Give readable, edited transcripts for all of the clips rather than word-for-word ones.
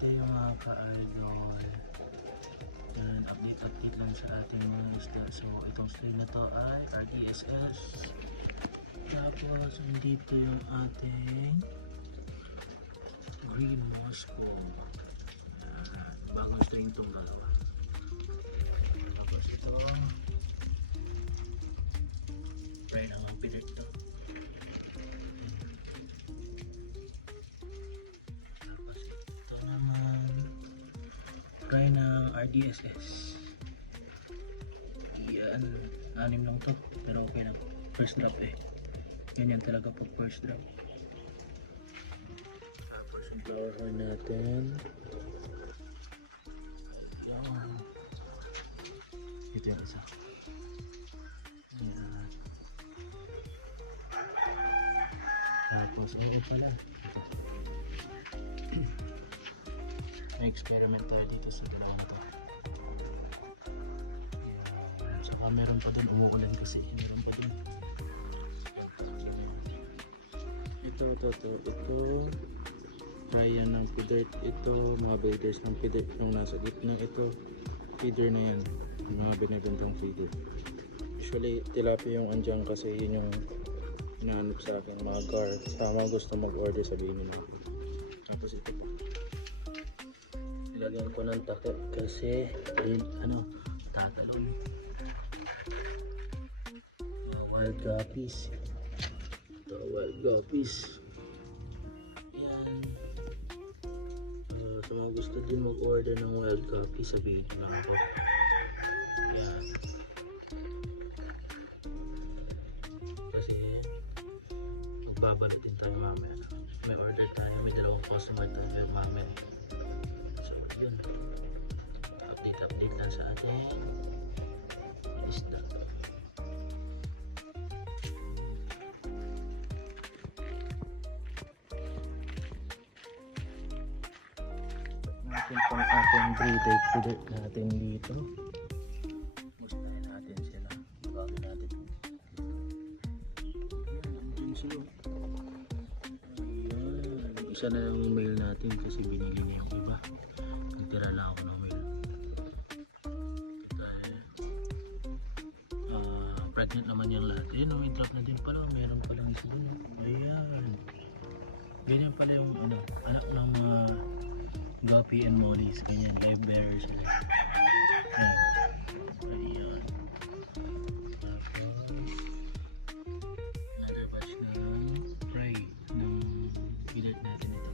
day mga ka-idol. Yan, update lang sa ating mga isda. So itong slide na to ay RDSS. Tapos dito yung ating green Moscow. Bagong string itong dalawa. Tapos ito try naman pilit to. Tapos ito naman try ng RDSS. Yan, 6 lang to pero okay lang. First drop eh. Ganyan talaga pag first drop. Tapos yung flower horn natin. Yan. Ito yung isa. Yan. Tapos oo pala. May experiment tayo dito sa dalawang to. Yan. Saka meron pa dun, umuulan kasi. Meron pa dun. Ito try yan ng feeder. Ito mga breeders ng feeder nung nasa gitna. Ito feeder na yan, mga binibentang feeder. Usually tilapia yung andyan kasi yun yung hinahanap sa akin, mga gar. Sama gusto mag order sabihin nila ako. Tapos ito pa ilagyan ko ng takip kasi tatalong. Wild guppies. Wild guppies. Yan. Sa mga gusto din mag-order ng wild guppies, sabihin nyo lang ako. Yan. Kasi magbabalik din tayo mamaya. May order tayo, may dalawang customer tayo mamaya. So yun, update lang sa ating isda. Natin pang ating breeder natin dito. Gustahin natin sila. Bagay natin. Ayan, sila. Ayan. Isa na yung mail natin kasi binili niya yung iba. Nagtira na ako ng mail. Pregnant naman yung lahat. Ayan, may drop na din pala. Mayroon pala isa dun. Ayan. Ganyan pala yung anak ng guppy and mollies, ganyan, live bearers sila. Ayan. Another batch ng prey ng bilat natin ito.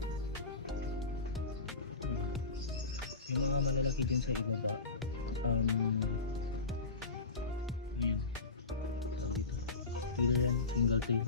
Yung mga malalaki din sa ibaba. Ayan. Tawag ito. Tingnan yan, single tail.